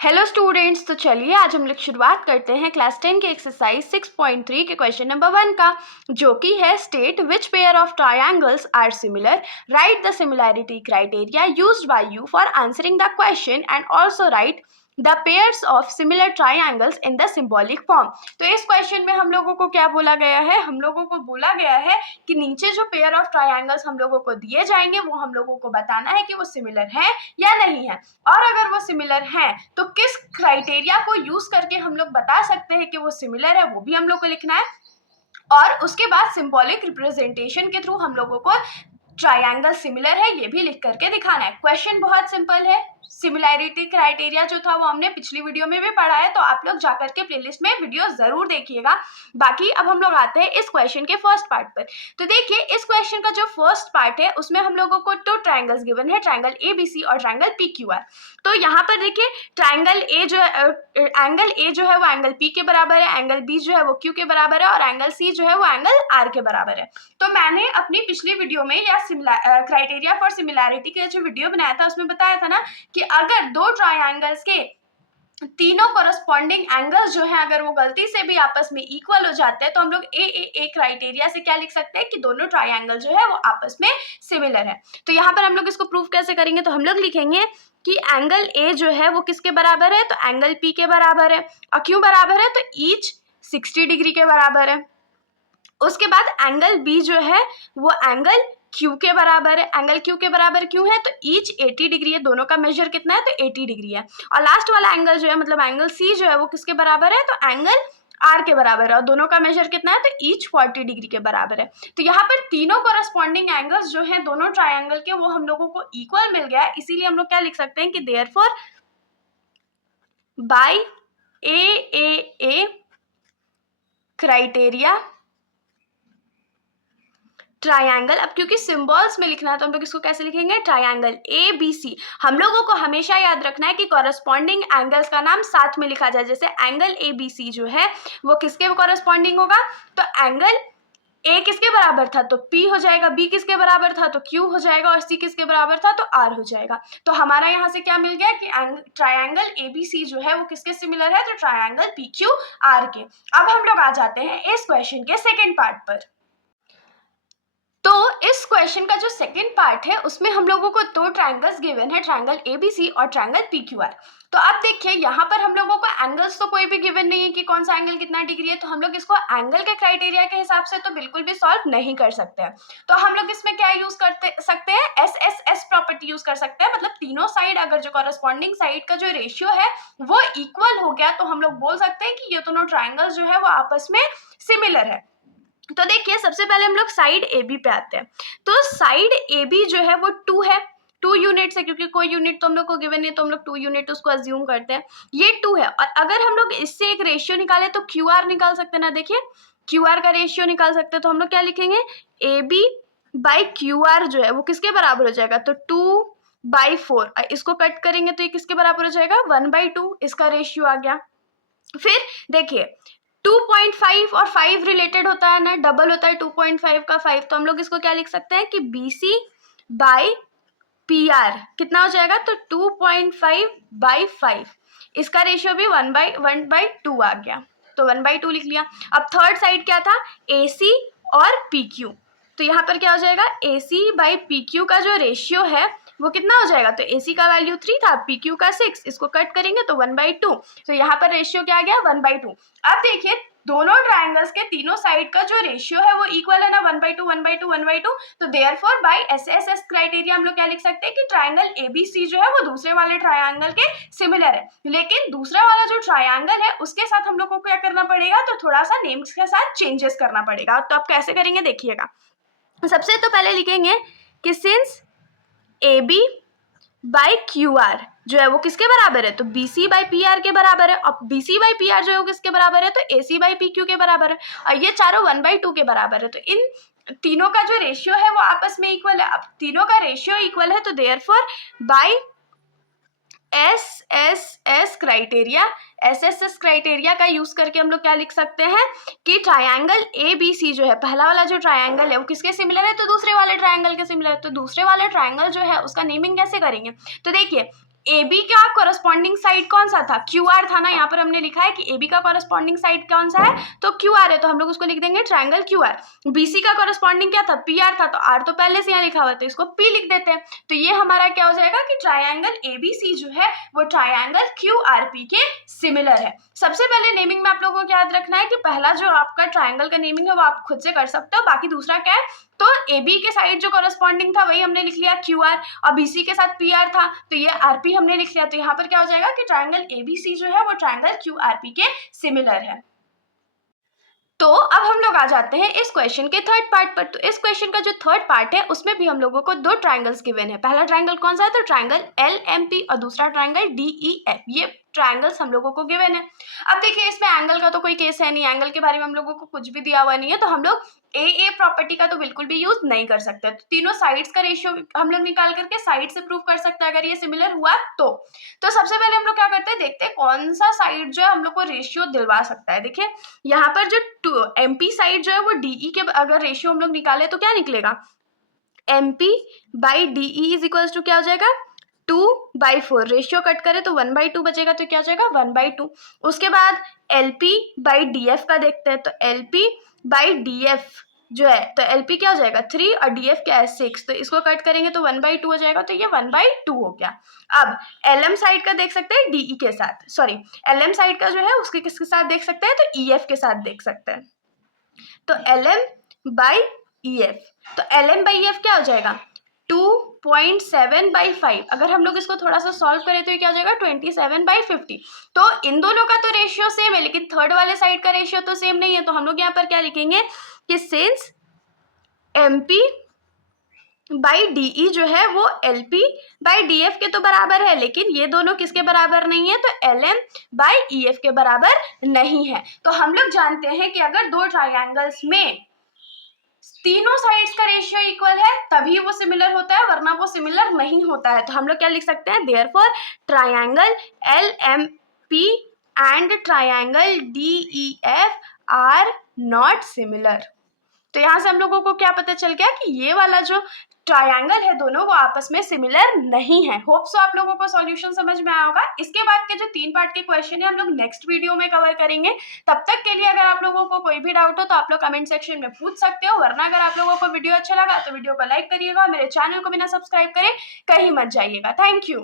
Hello students, तो चलिए आज हम लोग शुरुआत करते हैं क्लास 10 के एक्सरसाइज 6.3 के क्वेश्चन नंबर 1 का, जो कि है state which pair of triangles are similar, write the similarity criteria used by you for answering the question and also write the pairs of similar triangles in the symbolic form. तो इस question में हम लोगों को क्या बोला गया है, हम लोगों को बोला गया है कि नीचे जो पेयर ऑफ ट्रायंगल्स हम लोगों को दिए जाएंगे वो हम लोगों को बताना है कि वो सिमिलर है या नहीं है, और अगर वो सिमिलर हैं तो किस क्राइटेरिया को यूज करके हम लोग बता सकते हैं कि वो सिमिलर है, वो भी हम लोग को लिखना है। और उसके बाद सिंबॉलिक रिप्रेजेंटेशन के थ्रू हम लोगों को ट्रायंगल सिमिलर है ये भी लिख करके दिखाना है। क्वेश्चन बहुत सिंपल है। सिमिलैरिटी क्राइटेरिया जो था वो हमने पिछली वीडियो में भी पढ़ा है, तो आप लोग जाकर के प्लेलिस्ट में वीडियो जरूर देखिएगा। बाकी अब हम लोग आते हैं इस क्वेश्चन के फर्स्ट पार्ट पर। तो देखिए, इस क्वेश्चन का जो फर्स्ट पार्ट है उसमें हम लोगों को दो ट्रायंगल्स गिवन है, ट्रायंगल ABC और ट्रायंगल PQR। तो यहाँ पर देखिए, ट्रायंगल ए जो है, एंगल ए जो है वो एंगल P के बराबर है, एंगल B जो है वो Q के बराबर है, और एंगल C जो है वो एंगल R के बराबर है। तो मैंने अपनी पिछली वीडियो में या क्राइटेरिया फॉर सिमिलैरिटी के जो वीडियो बनाया था उसमें बताया था ना कि अगर दो ट्रायंगल्स के तीनों कोरस्पॉन्डिंग एंगल्स जो है अगर वो गलती से भी आपस में इक्वल हो जाते हैं तो हम लोग ए क्राइटेरिया से क्या लिख सकते हैं कि दोनों ट्रायंगल जो है वो आपस में सिमिलर है। तो यहाँ पर हम लोग इसको प्रूव कैसे करेंगे, तो हम लोग लिखेंगे कि एंगल ए जो है वो किसके बराबर है, तो एंगल P के बराबर है, और क्यों बराबर है, तो ईच 60 डिग्री के बराबर है। उसके बाद एंगल B जो है वो एंगल Q के बराबर है। एंगल Q के बराबर क्यों है, तो ईच 80 डिग्री है, दोनों का मेजर कितना है, तो 80 डिग्री है। और लास्ट वाला एंगल जो है मतलब एंगल C जो है वो किसके बराबर है, तो एंगल R के बराबर है, और दोनों का मेजर कितना है, तो ईच 40 डिग्री के बराबर है। तो यहाँ पर तीनों कोरस्पॉन्डिंग एंगल्स जो है दोनों ट्रायंगल के वो हम लोगों को इक्वल मिल गया है, इसीलिए हम लोग क्या लिख सकते हैं कि therefore by A criteria triangle. अब क्योंकि सिंबल्स में लिखना है तो हम लोग इसको कैसे लिखेंगे, ट्रायंगल ABC। हम लोगों को हमेशा याद रखना है कि कॉरस्पॉन्डिंग एंगल्स का नाम साथ में लिखा जाए। जैसे एंगल ABC जो है वो किसके कॉरस्पॉन्डिंग होगा, तो एंगल A किसके बराबर था, तो P हो जाएगा, B किसके बराबर था, तो Q हो जाएगा, और C किसके बराबर था, तो R हो जाएगा। तो हमारा यहाँ से क्या मिल गया कि ट्रायंगल ABC जो है वो किसके सिमिलर है, तो ट्रायंगल PQR के। अब हम लोग आ जाते हैं इस क्वेश्चन के सेकेंड पार्ट पर। तो इस क्वेश्चन का जो सेकंड पार्ट है उसमें हम लोगों को दो ट्रायंगल्स गिवन है, ट्रायंगल ABC और ट्रायंगल PQR। तो अब देखिए, यहाँ पर हम लोगों को एंगल्स तो कोई भी गिवन नहीं है कि कौन सा एंगल कितना डिग्री है, तो हम लोग इसको एंगल के क्राइटेरिया के हिसाब से तो बिल्कुल भी सॉल्व नहीं कर सकते हैं। तो हम लोग इसमें क्या यूज कर सकते हैं, SSS प्रॉपर्टी यूज कर सकते हैं। मतलब तीनों साइड अगर जो कॉरस्पॉन्डिंग साइड का जो रेशियो है वो इक्वल हो गया तो हम लोग बोल सकते हैं कि ये दोनों ट्रायंगल्स जो है वो आपस में सिमिलर है। तो देखिए, सबसे पहले हम लोग साइड AB पे आते हैं। तो साइड AB जो है वो 2 है, 2 यूनिट्स है, क्योंकि कोई यूनिट तो हम लोग को गिवन नहीं तो हम लोग 2 यूनिट उसको अज्यूम करते हैं। ये 2 है, और अगर हम लोग इससे एक रेशियो निकाले तो QR निकाल सकते हैं ना। देखिए, QR का रेशियो निकाल सकते हैं, तो हम लोग क्या लिखेंगे, AB बाई QR जो है वो किसके बराबर हो जाएगा, तो 2/4। इसको कट करेंगे तो ये किसके बराबर हो जाएगा, 1/2। इसका रेशियो आ गया। फिर देखिए, 2.5 और 5 रिलेटेड होता है ना, डबल होता है 2.5 का 5, तो हम लोग इसको क्या लिख सकते हैं कि BC बाई PR कितना हो जाएगा, तो 2.5/5। इसका रेशियो भी 1/2 आ गया, तो 1/2 लिख लिया। अब थर्ड साइड क्या था, AC और PQ। तो यहाँ पर क्या हो जाएगा, AC बाई PQ का जो रेशियो है वो कितना हो जाएगा, तो AC का वैल्यू 3 था, PQ का 6। इसको कट करेंगे तो 1/2। तो यहाँ पर रेशियो क्या आ गया, 1/2। अब देखिए, दोनों ट्रायंगल्स के तीनों साइड का जो रेशियो है वो इक्वल है ना, 1/2 1/2 1/2। तो देयरफॉर बाय SSS क्राइटेरिया हम लोग क्या लिख सकते हैं कि ट्रायंगल ABC जो है वो दूसरे वाले ट्रायंगल के सिमिलर है। लेकिन दूसरा वाला जो ट्रायंगल है उसके साथ हम लोग को क्या करना पड़ेगा, तो थोड़ा सा नेम्स के साथ चेंजेस करना पड़ेगा। तो आप कैसे करेंगे देखिएगा। सबसे तो पहले लिखेंगे कि सिंस AB बाई QR जो है वो किसके बराबर है, तो BC बाई PR के बराबर है। अब BC बाई PR जो है वो किसके बराबर है, तो AC बाई PQ के बराबर है, और ये चारों 1/2 के बराबर है। तो इन तीनों का जो रेशियो है वो आपस में इक्वल है। अब तीनों का रेशियो इक्वल है तो देयरफॉर बाई SSS क्राइटेरिया का यूज करके हम लोग क्या लिख सकते हैं कि ट्रायंगल ABC जो है, पहला वाला जो ट्रायंगल है वो किसके सिमिलर है, तो दूसरे वाले ट्रायंगल के सिमिलर है। तो दूसरे वाले ट्रायंगल जो है उसका नेमिंग कैसे करेंगे, तो देखिए, ए बी का कॉरस्पॉन्डिंग साइड कौन सा था, क्यू आर था ना, यहाँ पर हमने लिखा है कि ए बी का कॉरस्पॉन्डिंग साइड कौन सा है, तो क्यू आर है, तो हम लोग उसको लिख देंगे triangle Q R. B C का कॉरस्पॉन्डिंग क्या था, पी आर था, तो आर तो पहले से यहाँ लिखा हुआ है तो इसको पी लिख देते हैं। तो ये हमारा क्या हो जाएगा कि ट्राइंगल ए बी सी जो है वो ट्राइंगल क्यू आर पी के सिमिलर है। सबसे पहले नेमिंग में आप लोगों को याद रखना है कि पहला जो आपका ट्राइंगल का नेमिंग है वो आप खुद से कर सकते हो, बाकी दूसरा क्या है, तो ए बी के साइड जो कॉरस्पॉन्डिंग था वही हमने लिख लिया क्यू आर, और बी सी के साथ पी आर था तो ये आर पी हमने लिख लिया। तो यहाँ पर क्या हो जाएगा कि ट्राइंगल ए बी सी जो है वो ट्राइंगल क्यू आर पी के सिमिलर है। तो अब हम लोग आ जाते हैं इस क्वेश्चन के थर्ड पार्ट पर। तो इस क्वेश्चन का जो थर्ड पार्ट है उसमें भी हम लोगों को दो ट्राइंगल्स गिवन है। पहला ट्राइंगल कौन सा है, तो ट्राइंगल एल एम पी, और दूसरा ट्राइंगल डी ई एफ। ये ट्राइंगल्स हम लोगों को गिवन है। अब देखिए इसमें एंगल का तो कोई केस है नहीं, एंगल के बारे में हम लोगों को कुछ भी दिया हुआ नहीं है, तो हम लोग ए प्रॉपर्टी का तो बिल्कुल भी यूज नहीं कर सकते। तो तीनों साइड्स का रेशियो हम लोग निकाल करके साइड से प्रूव कर सकते हैं अगर ये सिमिलर हुआ तो सबसे पहले हम लोग क्या करते हैं, देखते हैं कौन सा साइड जो है हम लोग को रेशियो दिलवा सकता है। देखिए यहाँ पर जो एमपी साइड जो है वो डीई के अगर रेशियो हम लोग निकाले तो क्या निकलेगा, MP by DE is equals to क्या हो जाएगा 2/4, रेशियो कट करे तो 1/2 बचेगा, तो क्या हो जाएगा 1/2। उसके बाद एलपी बाई डीएफ का देखते हैं, तो एलपी बाई डीएफ जो है, तो एलपी क्या हो जाएगा 3 और डीएफ क्या है 6, तो इसको कट करेंगे तो 1/2 हो जाएगा, तो ये 1/2 हो गया। अब एलएम साइड का देख सकते हैं डीई के साथ, सॉरी एलएम साइड का जो है उसके किसके साथ देख सकते हैं, तो ईएफ के साथ देख सकते हैं। तो एलएम बाई ईएफ, तो एलएम बाई ईएफ क्या हो जाएगा 2.7/5। अगर हम लोग इसको थोड़ा सा सॉल्व करें तो ये क्या हो जाएगा 27/50। तो इन दोनों का तो रेशियो सेम है, लेकिन थर्ड वाले साइड का रेशियो तो सेम नहीं है। तो हम लोग यहाँ पर क्या लिखेंगे कि सिंस एमपी बाई डीई जो है वो एलपी बाई डीएफ के तो बराबर है, लेकिन ये दोनों किसके बराबर नहीं है, तो एलएम बाई ईएफ के बराबर नहीं है। तो हम लोग जानते हैं कि अगर दो ट्राइंगल्स में तीनों साइड्स का रेशियो इक्वल है तभी वो सिमिलर होता है, वरना वो सिमिलर नहीं होता है। तो हम लोग क्या लिख सकते हैं, therefore triangle L M P and triangle D E F are not similar. तो यहाँ से हम लोगों को क्या पता चल गया कि ये वाला जो ट्रायंगल है दोनों वो आपस में सिमिलर नहीं है। होप सो आप लोगों को सॉल्यूशन समझ में आया होगा। इसके बाद के जो 3 पार्ट के क्वेश्चन है हम लोग नेक्स्ट वीडियो में कवर करेंगे। तब तक के लिए अगर आप लोगों को कोई भी डाउट हो तो आप लोग कमेंट सेक्शन में पूछ सकते हो, वरना अगर आप लोगों को वीडियो अच्छा लगा तो वीडियो को लाइक करिएगा, मेरे चैनल को बिना सब्सक्राइब करे कहीं मत जाइएगा। Thank you.